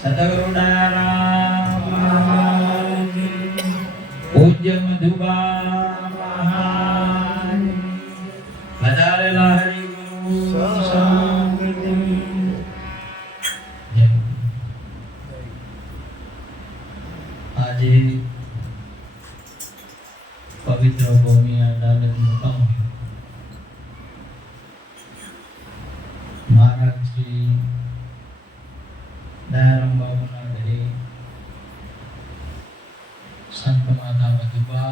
સદગુરુ નારાયણ મહારાજ પૂજ્ય મધુબા મહારાજ વધારેલા હરિગુરુ સંગતિ. આજે પવિત્ર ભૂમિ અદાલત મુકામ મહારાજ શ્રી દયારામ બાબુના ઘરે સંત માતા મધુબા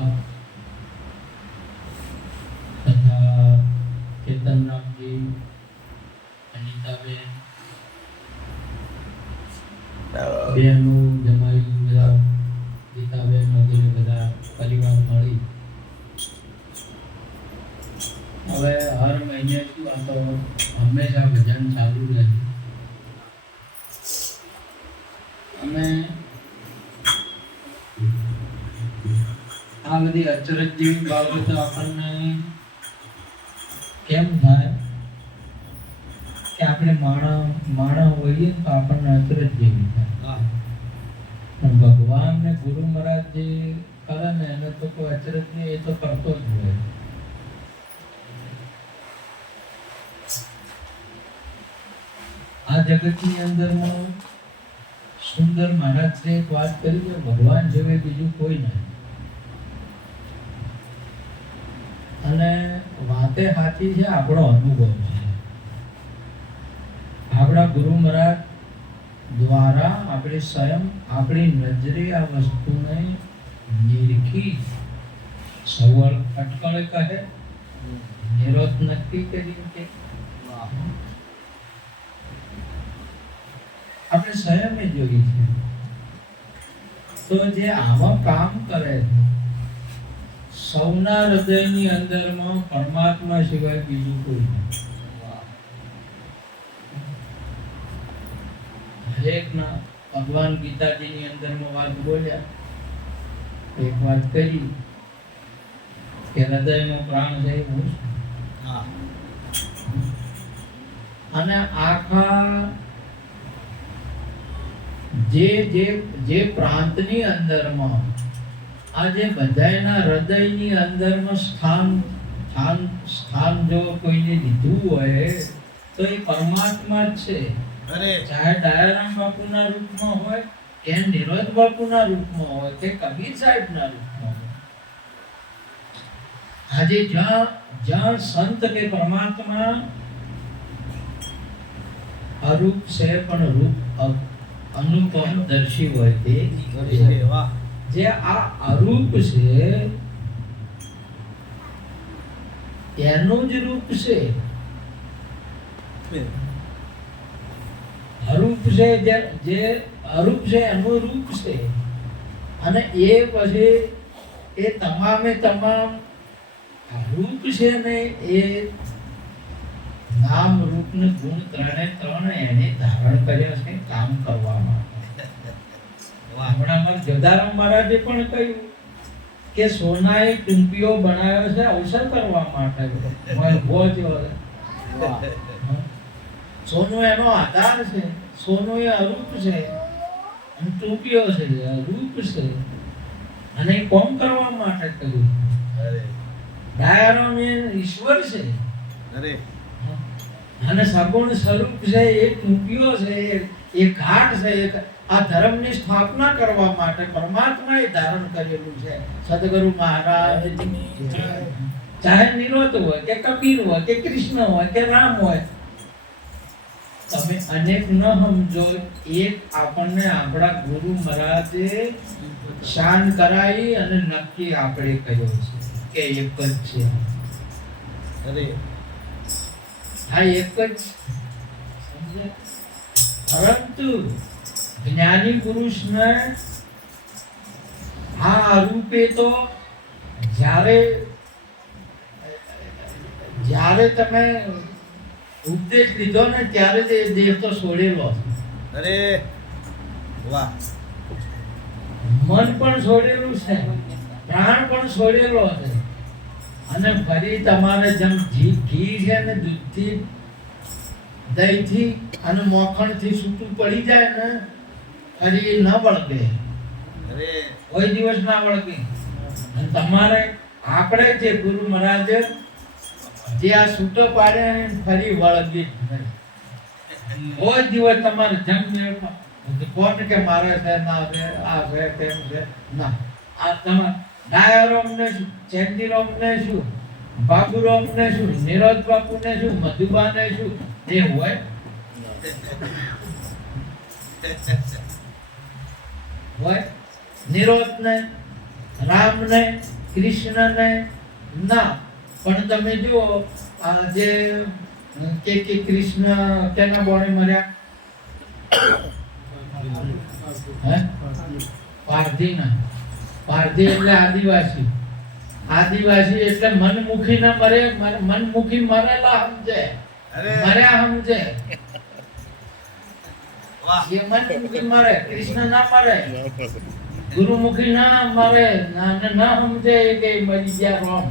તથા કેતનરામજી, અનિતાબેન, બેનું જમાઈ બધા ગીતાબેન વગેરે બધા પરિવાર મળી હવે હર મહિને શું આ તો હંમેશા ભજન ચાલુ રહે. અમે આ બધી અચરજ જેવી બાબતો આપણને કેમ થાય કે આપણે માણા હોઈએ તો આપણને અચરજ જેવી થાય, પણ ભગવાન ને ગુરુ મહારાજ જે કરે ને એને તો કોઈ અચરજ નહીં, એ તો કરતો જ હોય. આ જગતની અંદરમાં સુંદર મહારાજે એક વાત કરી છે, ભગવાન જેવે બીજું કોઈ નહીં. અને વાતે સાચી છે, આપણો અનુભવ છે. આપણા ગુરુ મહારાજ દ્વારા આપણે સ્વયં આપણી નજરે આ વસ્તુને નિરખી સવળ અટકળે કહે નિરોધ નક્કી કરી કે આપણે સ્વયં જોઈ છે. તો જે આમાં કામ કરે છે સૌના હૃદયની અંદરમાં પરમાત્મા સિવાય બીજું કોઈ નથી. હરેકના ભગવાન ગીતાજીની અંદરમાં વાત બોલ્યા, એક વાત કરી કે હૃદયનો પ્રાણ છે હું છું. અને આખા જે પ્રાંતની અંદરમાં આજે બધાયના હૃદયની અંદરમાં સ્થાન જો કોઈને લીધું હોય તો એ પરમાત્મા જ છે. ચાહે દયારામ બાપુના રૂપમાં હોય કે નિરોધ બાપુના રૂપમાં હોય કે કબીર સાહેબના રૂપમાં હોય. આજે જ્યાં સંત કે પરમાત્મા અરૂપ છે પણ રૂપ અનુપમ દર્શી હોય તે જે આ અરૂપ છે એનું જ રૂપ છે. અરૂપ છે જે અરૂપ છે એનું રૂપ છે. અને એ પછી એ તમામે તમામ રૂપ છે ને એ નામ રૂપ ને ગુણ ત્રણે એને ધારણ કર્યા છે કામ કરવા માટે. હમણાં જોધારામ મહારાજે પણ કહ્યું કે સોનાએ ટૂંપીઓ બનાવ્યો છે અવસર કરવા માટે. સોનું એનો આધાર છે, સોનું એ અરૂપ છે અને ટૂંપીઓ છે રૂપ છે અને કોમ કરવા માટે કહ્યું. દયારામ એ ઈશ્વર છે અને સગુણ સ્વરૂપ છે, એ ટૂંપીઓ છે, એ ઘાટ છે. આ ધર્મની સ્થાપના કરવા માટે પરમાત્માએ ધારણ કરેલું છે. સદગુરુ મહારાજ ચાહે નિરોધ હોય કે કબીર હોય કે કૃષ્ણ હોય કે રામ હોય, તમે અનેક ન સમજો, એક આપણને આપણા ગુરુ મહારાજે શાન કરાવી અને નક્કી આપણે કહ્યું છે કે એક જ છે. હા એક જ. પરંતુ જ્ઞાની પુરુષને આ રૂપે તો જ્યારે તમે ઉપદેશ લીધો ને ત્યારે તે દેહ તો છોડેલો. અરે વાહ. મન પણ છોડેલું છે, પ્રાણ પણ છોડેલો છે. અને ફરી તમારે જેમ ઘી છે ને દૂધથી દહીંથી અને મોખણથી છૂટું પડી જાય ને હજી ન વળગે, કોઈ દિવસ ના વળગે. અને તમારે આપણે જે ગુરુ મહારાજ જે આ છૂટો પાડે ફરી વળગે કોઈ દિવસ તમારે જન્મ કોણ કે મારે છે ના છે આ છે તેમ છે ના. આ તમારે ડાયારોમ ને શું, ચેન્દીરોમ ને શું, બાબુરોમ ને શું, નિરોધ બાપુ ને શું, મધુબા ને શું, એ હોય હોય નિરોધ ને, રામ ને, કૃષ્ણ ને ના. પણ તમે જુઓ આ જે કે કૃષ્ણ કેના બોણે મર્યા? પારધીના. પારધી એટલે આદિવાસી. આદિવાસી એટલે મનમુખી ના મરે, મનમુખી મરેલા સમજે, મર્યા સમજે. એ મનમુખી મરે, કૃષ્ણ ના મરે, ગુરુમુખી ના મરે, ના સમજે કે મરી ગયા રોમ.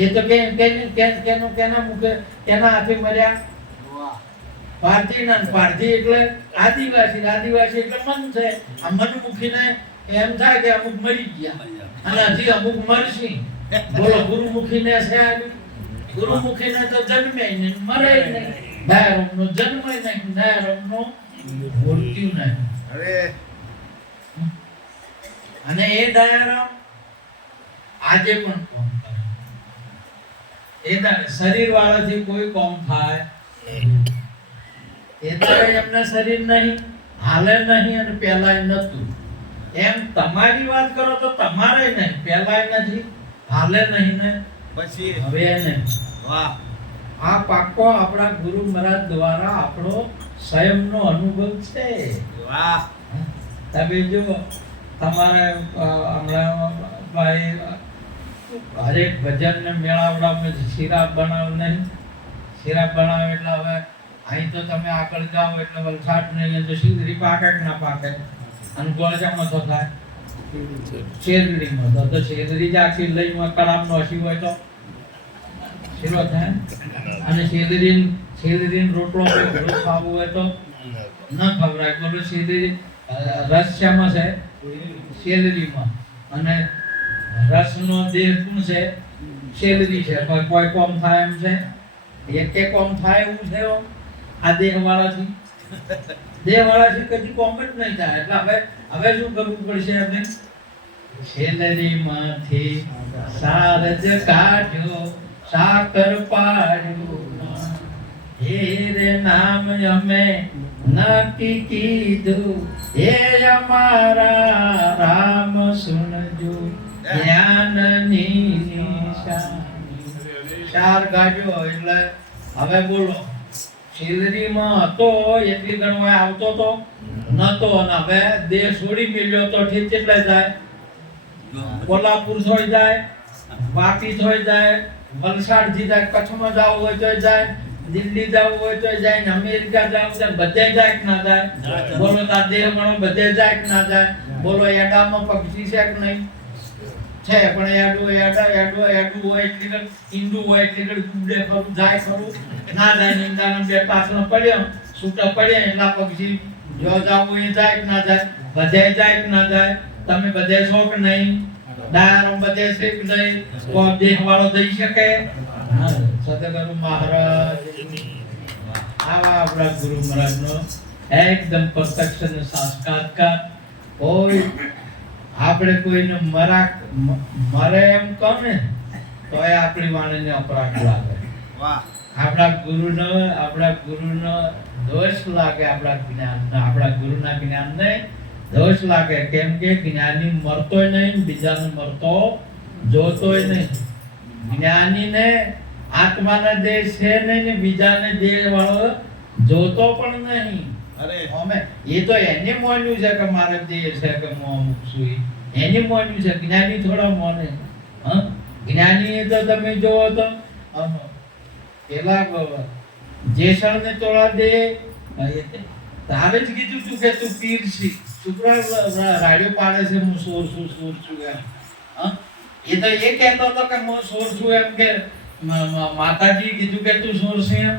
એ તો કેના મુખે કેના હાથે મર્યા? પારધીના. પારધી એટલે આદિવાસી. આદિવાસી એટલે મન છે. આ મનમુખી ને એમ થાય કે અમુક મરી ગયા અને હજી અમુક મરશી. બોલો ગુરુમુખી ને છે? ગુરુમુખી ને તો જન્મે નહીં, મરે નહીં, ડાયરોમ નો જન્મ નહીં, ડાયરોમ નો મૃત્યુ નહીં. અને એ ડાયરોમ આજે પણ કોમ કરે. એ શરીર વાળાથી કોઈ કોમ થાય એ તો એમને શરીર નહીં, હાલે નહીં અને પહેલાય નતું. એમ તમારી વાત કરો તો તમારે નહીં, પહેલાય નથી, હાલે નહીં ને પછી હવે નહીં. વાહ! આ પાકો આપણા ગુરુ મહારાજ દ્વારા આપણો સ્વયંનો અનુભવ છે. વાહ! તમે જો તમારે હમણાં ભાઈ હરેક ભજન ને મેળાવડામાં શીરા બનાવ નહીં, શીરા બનાવે એટલે હવે અહીં તો તમે આગળ જાઓ એટલે વલસાડ ને તો શીરી પાકે કે ના પાકે? અને ગોળજામાં તો થાય શેરડીમાં તો શેરડી જ આખી લઈ કડામનો હસી હોય તો શીરો થાય. અને શેરડી રોટલો ખાવું હોય તો ન ખવડાય. બોલો શેરડી રસ શામાં છે? શેરડીમાં. અને રસનો દેહ શું છે? શેરડી છે. કોઈ કોમ થાય એમ છે? એકે કોમ થાય એવું છે? આ દેહ વાળાથી કદી કોમ જ નહીં થાય. એટલે હવે શું કરવું પડશે? આપણે શેરડીમાંથી સારજ કાઢ્યો, સાકર પાડ્યું, હે રે નામ અમે નક્કી કીધું, હે અમારા રામ સુનજો જ્ઞાનની નિશાની. ચાર ગાડ્યો એટલે હવે બોલો શેરડીમાં હતો એટલી ગણવા આવતો તો નતો, અને હવે દેહ છોડી મેલ્યો તો ઠીક કેટલે જાય? કોલ્હાપુર થોઈ જાય, વાપી થોઈ જાય, વલસાડ થી જાય, કચ્છમાં જવું હોય તો જાય, દિલ્હી જવું હોય તો જાય, ને અમેરિકા જવું હોય બધે જાય કે ના જાય? બોલો તાર દેહ ગણો બધે જાય કે ના જાય? બોલો એડામાં પક્ષી છે કે નહીં? છે. પણ એડું હોય એટલે ઈંડું હોય એટલે ઉડે ખરું, જાય ખરું ના જાય? નિંદાના બે પાછળ પડ્યો, છૂટા પડ્યા એટલા પક્ષી જો જાવું એ જાય કે ના જાય? બધે જાય કે ના જાય? તમે બધે છો કે નહીં? ડાયરો બધે છે કે નહીં? કોઈ દેહ વાળો જઈ શકે? સદગુરુ મહારાજ આવા આપણા ગુરુ મહારાજનો એકદમ પ્રત્યક્ષ અને સાક્ષાત્કાર. કોઈ આપણે કોઈને મરે એમ કહો ને તો એ આપણી વાણીને અપરાધ લાગે. વાહ! આપણા ગુરુનો દોષ લાગે, આપણા ગુરુના જ્ઞાનને દોષ લાગે. કેમ કે જ્ઞાની મરતોય નહીં, બીજાને મરતો જોતોય નહીં. જ્ઞાનીને આત્માના દેહ છે નહીં ને બીજાને દેહ વાળો જોતો પણ નહીં. અમે એ તો એને માન્યું છે કે મારે દેહ છે કે હું અમુક છું, એને માન્યું છે. જ્ઞાની થોડા માને. જ્ઞાની તો તમે જોવો તો પેલા જેસણને તોડા દે તારે જ કીધું તું કે તું પીર છી, છોકરા રાડિયો પાડે છે હું સોર છું એમ. એ તો એ કહેતો હતો કે હું સોર છું એમ, કે માતાજી કીધું કે તું સોર છે એમ.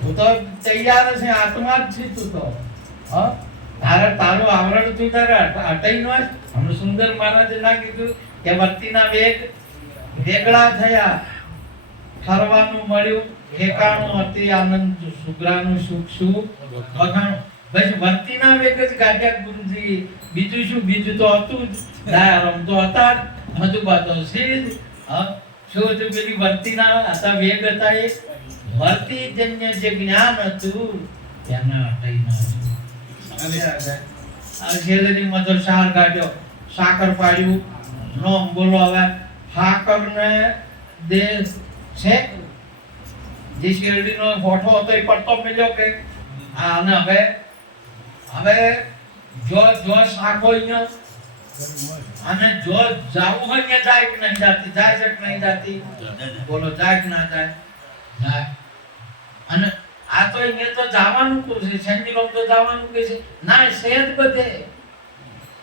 તું તો તૈયાર છે, આત્મા જ છે તું તો. હા, તારું આવરણ તું તારે અટાઈ નો. હમણાં સુંદર મહારાજે ના કીધું કે વર્તીના વેગ વેગળા થયા, ફરવાનું મળ્યું ઠેકાણું, અતિ આનંદ સુગ્રાનું સુખ સુખ વખાણું. બસ વર્તીના વેગ જ ગાઢ્યા ગુરુજી. બીજું શું? બીજું તો હતું જ. દાયારામ તો હતા જ, મધુબા તો છે જ. હા, શું હતું? પેલી વર્તીના હતા વેગ હતા. એ વર્તી જન્ય જે જ્ઞાન હતું એના અટાઈ ના છેલ્લેથી મધુર સાર કાઢ્યો, સાકર પાડ્યું. નોમ બોલો હવે. સાકર ને દે છે જે શેરડીનો ફોટો હતો એ પડતો મળ્યો કે અને હવે હવે જો શાખો અહીંયા અને જો જાવું હોય કે જાય કે નહીં જાતી, જાય છે કે નહીં જાતી? બોલો, જાય કે ના જાય? જાય. અને આ તો અહીંયા તો જવાનું તો છે, સેન્ડિલોમ તો જવાનું કે છે ના, સેજ બધે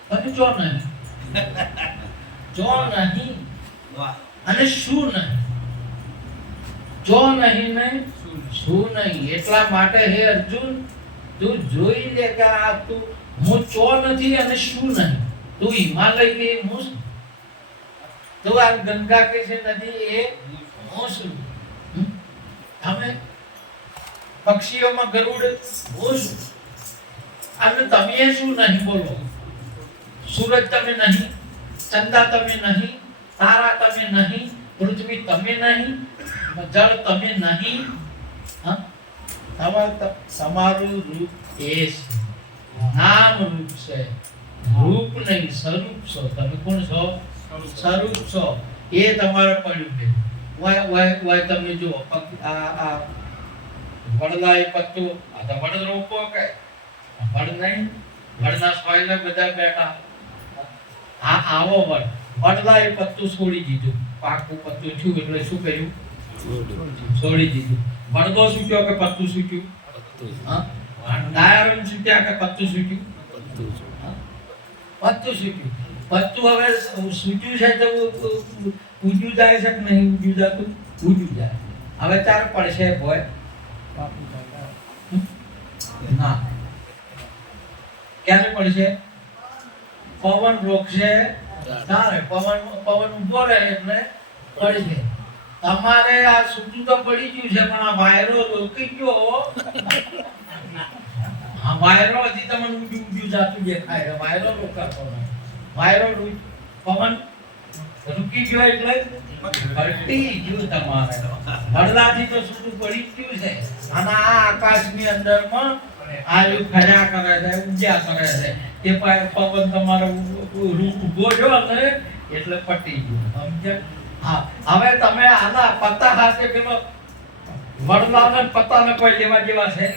તમે જો નહીં, જો નહીં અને શું નહીં, જો નહીં ને શું નહીં. એટલા માટે હે અર્જુન, તું જોઈ લે કે આ તું હું ચો નથી અને શું નહીં. તું હિમાલય કે હું છું, તું આ ગંગા કે છે નદી એ હું છું. તમે પક્ષીઓમાં ગરુડ હું છું. અને તમે શું નહીં? બોલો, સૂરજ તમે નહીં, ચંદા તમે નહીં, તારા તમે નહીં, પૃથ્વી તમે નહીં, જળ તમે નહીં. તમારું રૂપ એ છે, નામ રૂપ છે, રૂપ નહીં સ્વરૂપ છો. તમે કોણ છો? સ્વરૂપ છો. એ તમારે પડ્યું છે. વાય તમે જો આ વડલા એ પત્તું, આ તો વડ રોપો કે વડ નહીં, વડના સોયલે બધા બેઠા. આ આવો વડ, વડલા એ પત્તું છોડી દીધું, પાકું પત્તું થયું એટલે શું કર્યું? છોડી દીધું. વડદો છૂટ્યો કે પત્તું છૂટ્યું? ડાયરમ છૂટ્યા કે પત્તું છૂટ્યું? પત્તું છૂટ્યું. પત્તું હવે છૂટ્યું છે તો ઉડ્યું જાય છે કે નહીં ઉડ્યું જતું? ઉડ્યું જાય. હવે ચાર પડશે ભોય ના, ક્યારે પડશે? પવન રોકશે તારે, પવન ઉભો રહે એટલે પડશે. તમારે આ છૂટું તો પડી ગયું છે પણ આ વાયરો રોકી ગયો. આ વાયરો હજી તમને ઉડ્યું જાતું દેખાય. વાયરો રોકાતો નહીં. વાયરો પવન રૂકી ગયો એટલે પલટી ગયું તમારે. હળદાથી તો છૂટું પડી ગયું છે. અને આ આકાશની અંદરમાં આયુ ફર્યા કરે છે, ઉડ્યા કરે છે. એ પવન તમારો ઉભો જો ને એટલે પટી ગયું. સમજ્યા? હા, હવે તમે આના પત્તા સાથે પેલો વડલાને પત્તાને કોઈ લેવા જેવા છે?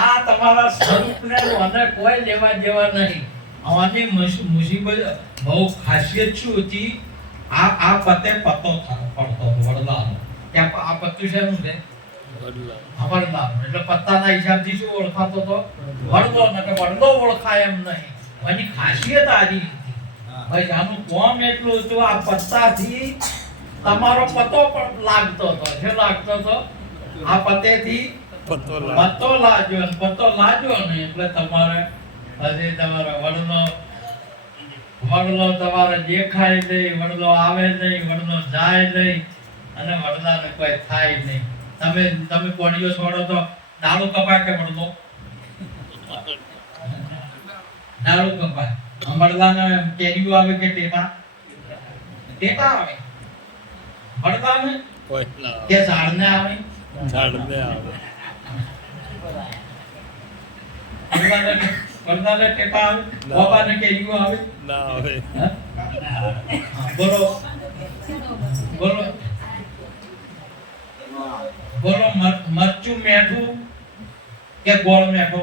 આ તમારા સ્વરૂપને અને કોઈ લેવા જેવા નહીં. આની મુસીબત બહુ ખાસિયત શું હતી? આ પત્તે પત્તો પડતો વડલાનો. ત્યાં આ પત્તું શેનું છે? વડલાનો. એટલે પત્તાના હિસાબથી શું ઓળખાતો હતો? વડલો. ને કે વડલો ઓળખાય એમ નહીં. એની ખાસિયત આજી ભાઈ. આનું કોમ એટલું હતું, આ પત્તાથી તમારો પત્તો પણ લાગતો હતો. શું લાગતો હતો? આ પત્તેથી પત્તો લાગ્યો. પત્તો લાગ્યો ને એટલે તમારે હજી તમારે વડલો તમારે દેખાય નહીં, વડલો આવે નહીં, વડલો જાય નહીં અને વડલાને કોઈ થાય નહીં. તમે કોડીઓ છોડો તો ડાળું કપાય કે વડલો? ડાળું કપાય. વડલાને કેરીઓ આવે કે ટેટા? ટેટા આવે. વડલાને કે ઝાડને આવે? ઝાડને આવે. વડલાને ટેટા આવે? બાબાને કેરીઓ આવે? ના આવે. બોલો બોલો બોલો. મરચું મેઠું કે ગોળ મેઠો?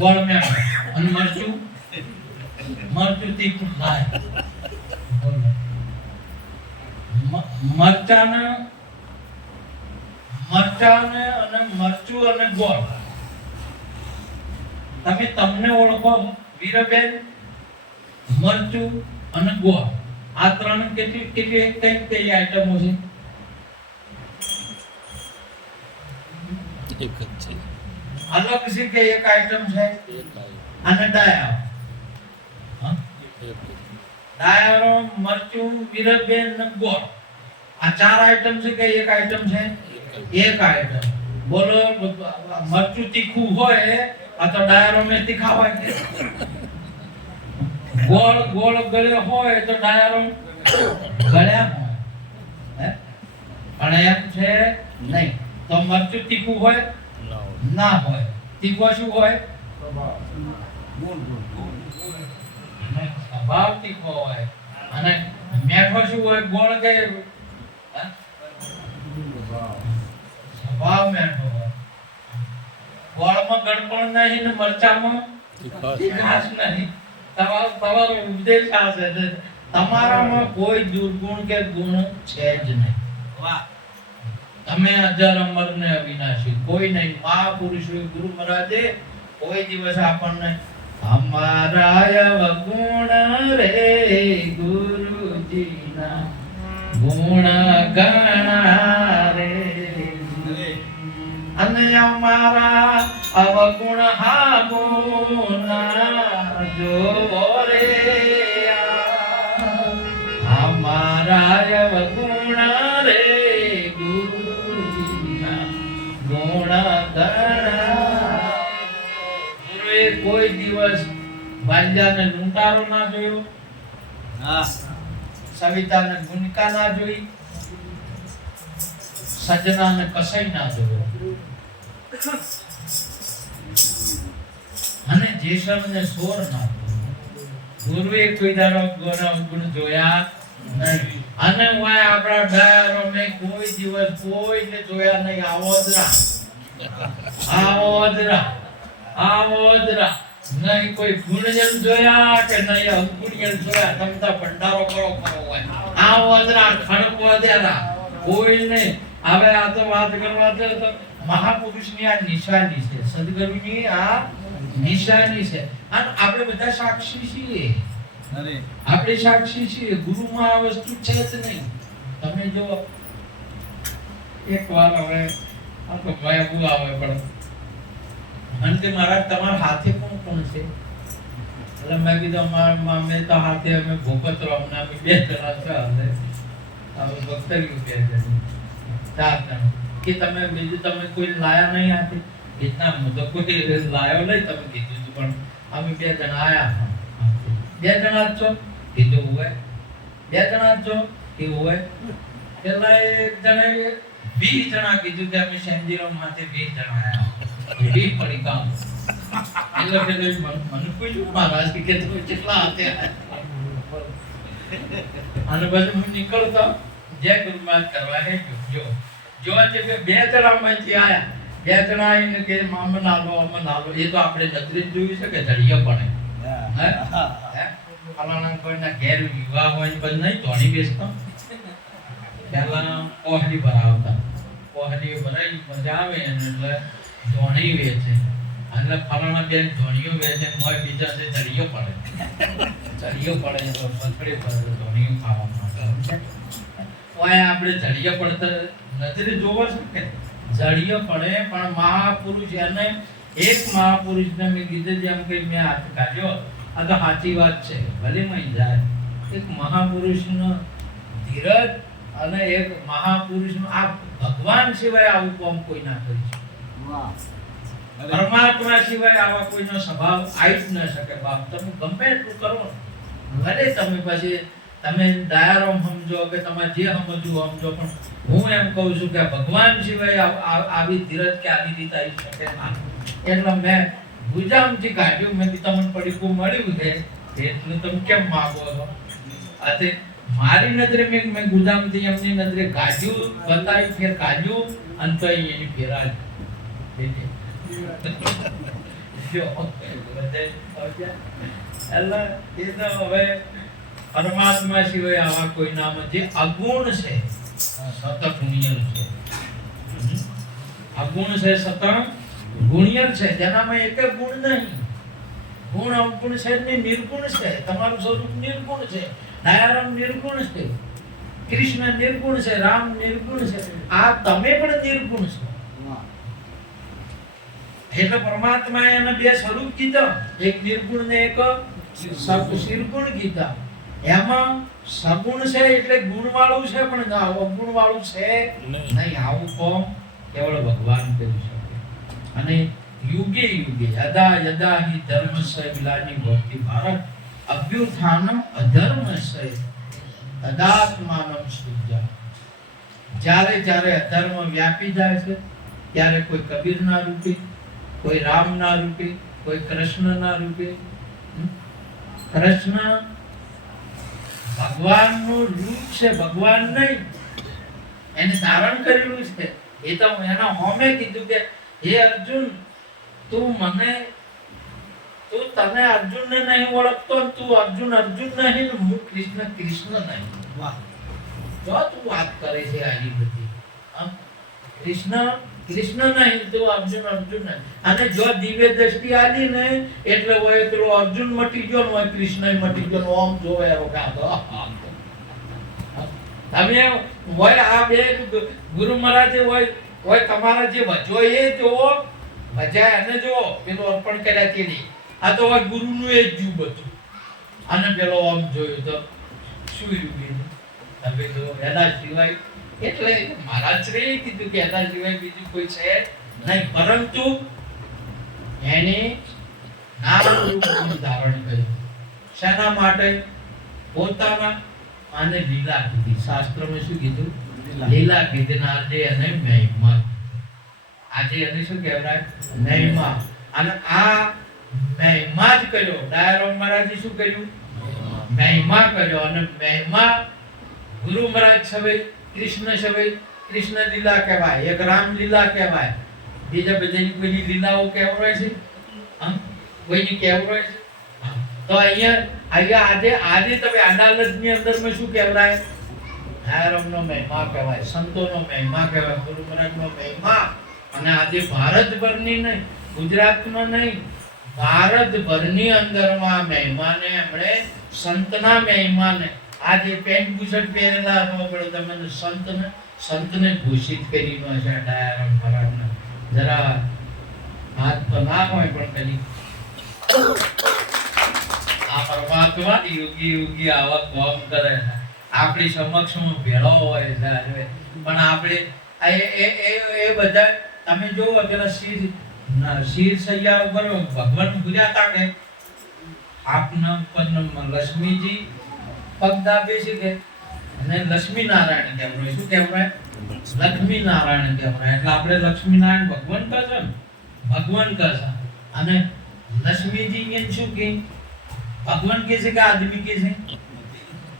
ગોળ મેઠો. અને મરચું તીખું થાય. મરચાને અને મરચું અને ગોળ તમને ઓળખો વીરબેન? મરચું અને ગોળ આ ત્રણ કેટલી કઈ આઈટમો છે? એક જ છે. અલગ છે કે એક આઈટમ છે? એક આઈ. અને ડાયા એક. ડાયરો, મરચું, મીરબેન ને ગોળ. આ ચાર આઈટમ છે કે એક આઈટમ છે? એક આઈટમ. બોલો, મરચું તીખું હોય આ તો ડાયરો में તીખા હોય કે ગોળ ગોળ ગળ્યો હોય તો ડાયરો ગળ્યા હોય હે? પણ એમ છે નહીં. તો મરચું તીખું હોય ના હોય. તીખો શું હોય? સ્વભાવ તીખો હોય. અને મેઠો શું હોય? ગોળ કે સ્વભાવ મેઠો હોય. ગોળમાં ગળપણ નહીં ને મરચામાં તીખાશ નહીં. તમારો ઉપદેશ આ છે. તમારામાં કોઈ દુર્ગુણ કે ગુણ છે જ નહીં. વાહ! તમે અજર અમર ને અવિનાશી, કોઈ નહીં. મહાપુરુષો ગુરુ મહારાજે કોઈ દિવસ આપણને અમારા અવગુણ રે ગુરુજીના ગુણ ગણા રે અને અમારા અવગુણ હામુના જોવો રે અમારા અવગુણ રે ગુરુજીના ગુણ ગણા. ગુરુએ કોઈ દિવસ વાલ્યાને લૂંટારો ના જોયો, સવિતાને ગુણકા ના જોઈ, સજનાને કસાઈ ના જોયો અને જેસલને સોર ના જોયો. ગુરુએ કોઈ દાડો ગુણ જોયા નહીં. અને વાય આપણા ડાયરો મેં કોઈ દિવસ કોઈને જોયા નહીં. આવોદરા નહીં કોઈ ગુણજન જોયા કે નહીં અવગુણજન જોયા. તમતા ભંડારો કરો હોય આવોદરા ખણપોદ્યારા કોઈ નહીં. હવે આ તો વાત કરવા છે તો મહાપુરુષની આ નિશાની છે, સદગુરુની આ નિશાની છે. અને આપણે બધા સાક્ષી છીએ. આપણે સાક્ષી છીએ. ગુરુમાં આ વસ્તુ છે જ નહીં. તમે જો એક વાર હવે આ તો ભાઈ બહુ આવે પણ અને કે મહારાજ તમારા હાથે કોણ કોણ છે? એટલે મેં કીધું અમારા મેં તો હાથે અમે ભોપતરો અમને અમે 2 જણા છે. હવે ભક્તરીઓ 2 જણ 4 જણ કે તમે બીજું તમે કોઈ લાયા નહીં હાથે? એટલા હું તો કોઈ લાયો નહીં. તમે કીધું પણ અમે 2 જણા આયા. 2 જણા જ છો? કીધું હોય 2 જણા જ છો? કેવું હોય? પેલા એક જણે 20 જણા કીધું કે અમે સેન્જીરામ હાથે 20 જણા આયા. 20 પડી કામ એટલે કે મને પૂછ્યું મહારાજ કે તમે કેટલા હાથે અને પછી હું નીકળતો જય ગુરુમાત કરવા હે જો જે 2 જણા માંથી આયા. 2 જણા આવીને કે મામા નાલો એ તો આપણે નજરે જોયું છે કે જડિયા પડે હે ફલાણા કોઈના ઘેર વિવાહ હોય પણ નહીં ધોણી બેસતો. પહેલા કોહલી ભરાવતા. કોહલી ભરાઈ મજા આવે એટલે ધોણી વેચે. એટલે ફલાણા બેન ધોણીઓ વેચે મોય બીજા છે જડિયો પડે તો પકડી પડે ધોણીઓ ખાવા માટે. ઓય આપણે જડિયો પડતા નજરે જોવા છે કે જડિયો પડે પણ મહાપુરુષ એને એક મહાપુરુષને મેં કીધું જેમ કે મેં હાથ કાઢ્યો. આ તો સાચી વાત છે. ભલે મય જાય એક મહાપુરુષનો ધીરજ અને એક મહાપુરુષનો આ ભગવાન સિવાય આવું કામ કોઈ ના કરી શકે. પરમાત્મા સિવાય આવા કોઈનો સ્વભાવ આવી જ ન શકે. બાપ તમે ગમે એટલું કરો ભલે તમે પછી તમે ડાયરામ સમજો કે તમે જે સમજવું સમજો પણ હું એમ કહું છું કે ભગવાન સિવાય આવી ધીરજ કે આવી રીતે આવી શકે ના. એટલે મેં ગુજામથી કાઢ્યું. મેં તમને પડીકું મળ્યું છે એટલું તમે કેમ માગો છો? આતે મારી નજરે મેં ગુજામથી એમની નજરે કાઢ્યું બતાવ્યું ફેર કાઢ્યું અને તો એની ફેરા પરમાત્મા સિવાય આવા કોઈ નામ જે અગુણ છે સતત ગુણિયર છે. અગુણ છે સતત ગુણિયર છે જેનામાં એક ગુણ નહીં. ગુણ અવગુણ છે ને નિર્ગુણ છે. તમારું સ્વરૂપ નિર્ગુણ છે. દયારામ નિર્ગુણ છે. કૃષ્ણ નિર્ગુણ છે. રામ નિર્ગુણ છે. આ તમે પણ નિર્ગુણ છો. એટલે પરમાત્માએ એને બે સ્વરૂપ કીધા, એક નિર્ગુણ ને એક સગુણ કીધા. એમાં સગુણ છે એટલે ગુણ વાળું છે, પણ અવગુણ વાળું છે નહીં. આવું કોમ કેવળ ભગવાન કરી શકે. અને યુગે યુગે યદા યદા હિ ધર્મસ્ય વિલાની ભક્તિ ભારત અભ્યુત્થાનમ અધર્મસ્ય તદાત્માનમ સૃજ્યા. જ્યારે જ્યારે અધર્મ વ્યાપી જાય છે ત્યારે કોઈ કબીરના રૂપે, કોઈ રામના રૂપે, કોઈ કૃષ્ણના રૂપે. કૃષ્ણ ભગવાનનું રૂપ છે, ભગવાન નહીં. એને ધારણ કરેલું છે. એ તો એના હોમે કીધું કે હે અર્જુન, તું તને અર્જુનને નહીં ઓળખતો, તું અર્જુન નહીં, હું કૃષ્ણ નહીં. વાહ, જો તું વાત કરે છે આની બધી. કૃષ્ણ નહીં, તું અર્જુન નહીં. અને જો દિવ્ય દ્રષ્ટિ આલી ને એટલે હોય પેલો અર્જુન મટી ગયો, હોય કૃષ્ણ મટી ગયો. ઓમ જોવે તમે હોય આ બે ગુરુ મહારાજે હોય તમારા જે વજો એ જોવો, વજા એને જોવો, પેલો અર્પણ કર્યા તે નહીં. આ તો હોય ગુરુનું એ જ જીવ બધું. અને પેલો આમ જોયું તો શું રહ્યું? તમે જો એના સિવાય, એટલે મહારાજશ્રીએ કીધું કે એના સિવાય બીજું કોઈ છે નહીં. પરંતુ એને નામ રૂપ ધારણ કર્યું. શેના માટે? પોતાના. અને લીલા કીધી. શાસ્ત્રમાં શું કીધું? લીલા કીધી. આજે એને મહિમા. આજે એને શું કહેવાય? મહિમા. અને આ મહિમા જ કર્યો. ડાયરો મહારાજે શું કર્યું? મહિમા કર્યો. અને મહિમા ગુરુ મહારાજ સવે, કૃષ્ણ સવે. કૃષ્ણ લીલા કહેવાય, એક રામ લીલા કહેવાય. બીજા બધાની કોઈની લીલાઓ કહેવાય છે? કોઈની કહેવાય છે? તો અહીંયા આજે તમે અદાલતની અંદરમાં શું કહેવાય? ધારમનો મહિમા કહેવાય, સંતોનો મહિમા કહેવાય, ગુરુ મહારાજનો મહિમા. અને આજે ભારતભરની નહીં, ગુજરાતમાં નહીં, ભારતભરની અંદરમાં મહિમાને એમણે સંતના મહિમાને આજે પેન્ટ બુશર્ટ પહેરેલા હતો, તમને સંતને ઘોષિત કરીને છે. ડાયરામ મહારાજને જરા હાથ તો ના હોય પણ કદી આ પરમાત્મા યોગી આવા કામ કરે. આપણી સમક્ષમાં ભેળો હોય છે. પણ આપણે એ બધા તમે જોવો પેલા શીર સૈયા ઉપર ભગવાન ગુજાતા કે આપના ઉપર લક્ષ્મીજી પગ દાબે છે કે, અને લક્ષ્મી નારાયણ કહેવાય. શું કહેવાય? લક્ષ્મી નારાયણ કહેવાય. એટલે આપણે લક્ષ્મી નારાયણ ભગવાન કહે છે ને, ભગવાન કહે છે. અને લક્ષ્મીજી ને શું કે ભગવાન કહે છે કે આદમી કહે છે?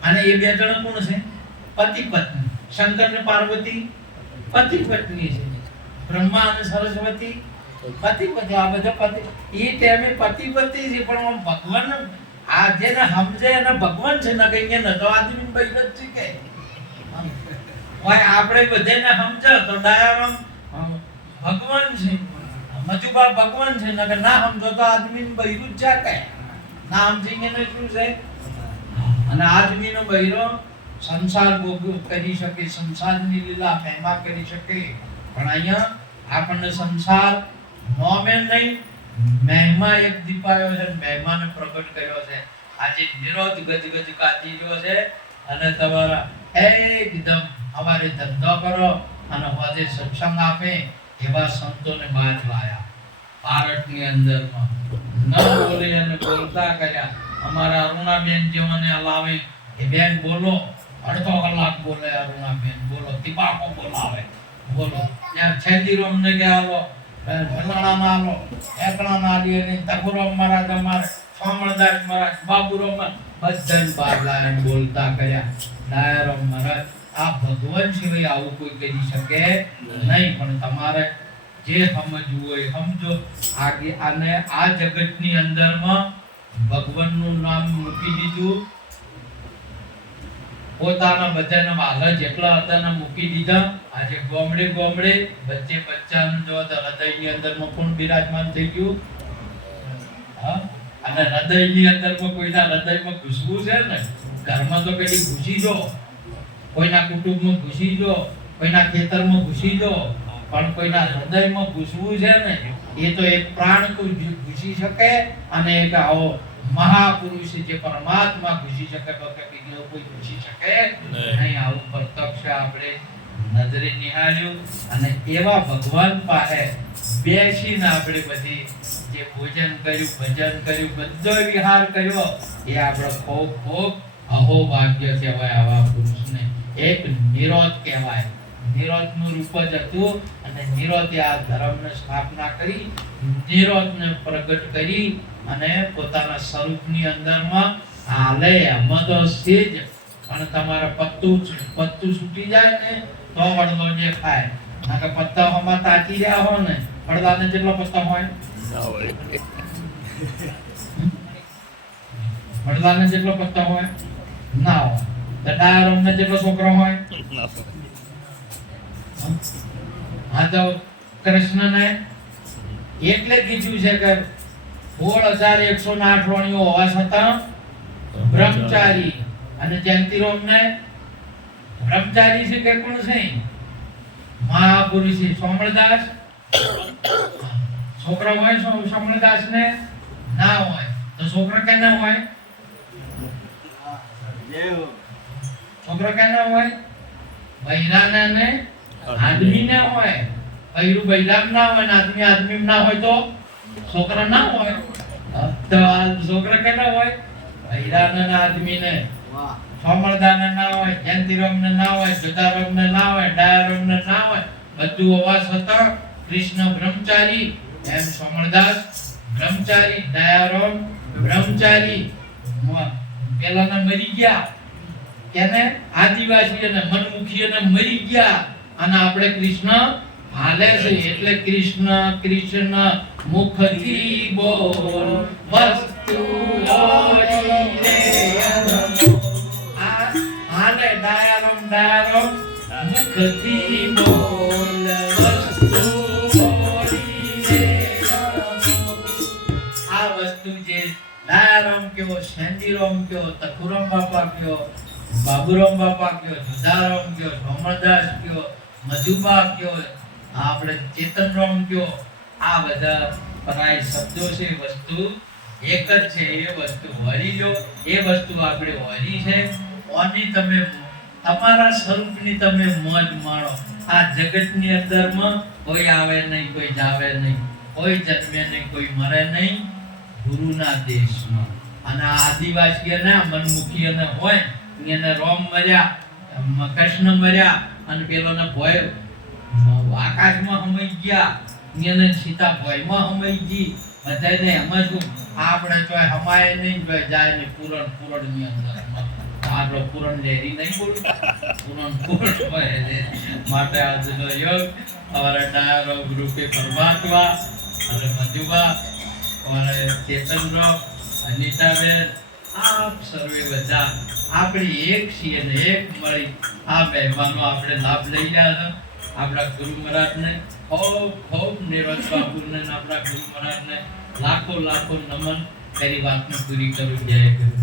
અને એ બે જણ કોણ છે? પતિ પત્ની. શંકર ને પાર્વતી પતિ પત્ની છે. બ્રહ્મા અને સરસ્વતી પતિ પતિ. આ બધા પતિ એ ટાઈમે પતિ પતિ છે. પણ ભગવાન આ જેને સમજે એને ભગવાન છે. ના કઈ ન તો આદમી બૈરત છે કે આપણે બધાને સમજે તો ડાયારામ ભગવાન છે, મજુબા ભગવાન છે. ના સમજો તો આદમી બૈરું જ છે કે ના સમજીને શું છે? અને આદમીનો બૈરો સંસાર ભોગ કરી શકે, સંસારની લીલા મહિમા કરી શકે. પણ અહીંયા આપણને સંસાર નોમે નહીં, મહિમા એક દીપાયો છે, મહિમાને પ્રગટ કર્યો છે. આજે નિરોધ ગજ કાઢી રહ્યો છે. અને તમારા એકદમ અમારે ધંધો કરો અને હોજે સત્સંગ આપે એવા સંતોને બાદ લાયા ભારતની અંદરમાં. ન બોલે અને બોલતા કર્યા. અમારા અરુણાબેન જેવાને હલાવે એ બેન બોલો, અડધો કલાક બોલે. અરુણાબેન બોલો, તિપાકો બોલાવે, બોલો. ત્યાં છેલ્લી રોમને કે હાલો ભલાણામાં હાલો, એકણામાં આલી અને તકુરામ મહારાજ, અમારે સોમણદાસ મહારાજ, બાબુરામ બધાને બહાર લાવીને બોલતા કર્યા. ડાયરામ મહારાજ આ ભગવાન સિવાય આવું કોઈ કરી શકે નહીં. પણ તમારે જે સમજવું હોય સમજો. આને આ જગતની અંદરમાં ભગવાનનું નામ મૂકી દીધું. પોતાના બધાના વાલા જેટલા હતા ને મૂકી દીધા. આજે ગોમડે વચ્ચે બચ્ચાનું જો હૃદયની અંદરમાં કોણ બિરાજમાન થઈ ગયું? અને હૃદયની અંદરમાં કોઈના હૃદયમાં ઘૂસવું છે ને, ઘરમાં તો પેલી ઘૂસી જો, કોઈના કુટુંબમાં ઘૂસી જો, કોઈના ખેતરમાં ઘૂસી જો, પણ કોઈના હૃદયમાં ઘૂસવું છે ને એ તો એક પ્રાણ કોઈ ઘૂસી શકે અને એક આવો મહાપુરુષ જે પરમાત્મા ઘૂસી શકે તો કે બીજો કોઈ ઘૂસી શકે નહીં. આવું પ્રત્યક્ષ આપણે નજરે નિહાળ્યું અને એવા ભગવાન પાસે બેસીને આપણે બધી જે ભોજન કર્યું, ભજન કર્યું, બધો વિહાર કર્યો, એ આપણે ખૂબ ખૂબ અહોભાગ્ય કહેવાય. આવા પુરુષને એક નિરોધ કહેવાય. નિરોધનું રૂપ જ હતું અને નિરોધે આ ધર્મને સ્થાપના કરી, નિરોધને પ્રગટ કરી અને પોતાના સ્વરૂપની અંદરમાં હાલે. આમાં તો છે જ, પણ તમારે પત્તું છૂટી જાય ને તો વડલો દેખાય. નકર પત્તા હમા તાકી રહ્યા હો ને, વડલાને જેટલો પત્તા હોય વડલાને જેટલો પત્તા હોય ના હોય. તો ડાયારોમને જેટલો છોકરો હોય. હા તો કૃષ્ણને એટલે કીધું છે કે 16,108 વાણીઓ હોવા છતાં બ્રહ્મચારી. અને જયંતિરામને બ્રહ્મચારી છે કે કોણ છે? મહાપુરુષ છે. સોમળદાસ છોકરા હોય, સોમળદાસ ને ના હોય તો છોકરા કેના હોય? છોકરા કેના હોય? બૈરાના ને આદમી ના હોય. બૈરું બૈરામ ના હોય ને આદમી આદમી ના હોય તો છોકરા ના હોય. તો આ છોકરા કેના હોય? બૈરાના ને આદમી ને. સોમળદાને ના હોય, જયંતિરામને ના હોય, જુદારામને ના હોય, ડાયારામને ના હોય. બધું હોવા છતાં કૃષ્ણ બ્રહ્મચારી, એમ સોમળદાસ બ્રહ્મચારી, દયારામ બ્રહ્મચારી. પેલાના મરી ગયા, કેને? આદિવાસી અને મનમુખી અને મરી ગયા અને આપણે કૃષ્ણ હાલે છે. એટલે કૃષ્ણ કૃષ્ણ મુખથી બોલ વસ્તુ હાલે. દયારામ દયારામ મુખથી બોલ વસ્તુ આ વસ્તુ જે દયારામ કયો, શેન્ડીરામ કયો, તખુરામ બાપા કયો, બાબુરામ બાપા કયો, જુદારામ કયો, સોમળદાસ કયો, મધુબા કયો, આપણે ચેતનરામ કયો, આ બધા પરાય શબ્દો છે. વસ્તુ એક જ છે. એ વસ્તુ વળી લો, એ વસ્તુ આપણે વળી છે. ઓની તમે તમારા સ્વરૂપની તમે મોજ માણો. આ જગતની અંદરમાં કોઈ આવે નહીં, કોઈ જાવે નહીં, કોઈ જન્મે નહીં, કોઈ મરે નહીં. ગુરુના દેશમાં અને આદિવાસીઓને મનમુખીઓને હોય એને રોમ મર્યા, કૃષ્ણ મર્યા અને પેલોને ભય આકાશમાં હમાઈ ગયા, એને સીતા ભયમાં હમાઈ ગઈ. બધાને એમાં શું આપણે ચોય હમાય નહીં, ચોય જાય નહીં. પૂરણ ની અંદર આપણો પૂરણ લેરી નહીં બોલું, પૂરણ હોય માટે આજનો યોગ અમારા ડાયરો ગ્રુપે પરમાત્મા અને મધુબા, અમારા ચેતનરામ, અનિતાબેન, આપ સર્વે બધા આપણી એક છીએ ને એક મળી આ મહેમાનો આપણે લાભ લઈ રહ્યા હતા. આપણા ગુરુ મહારાજને ખૂબ ખૂબ નિરોધ બાપુને આપણા ગુરુ મહારાજને લાખો લાખો નમન કરી વાતને પૂરી કરું. જય ગુરુ.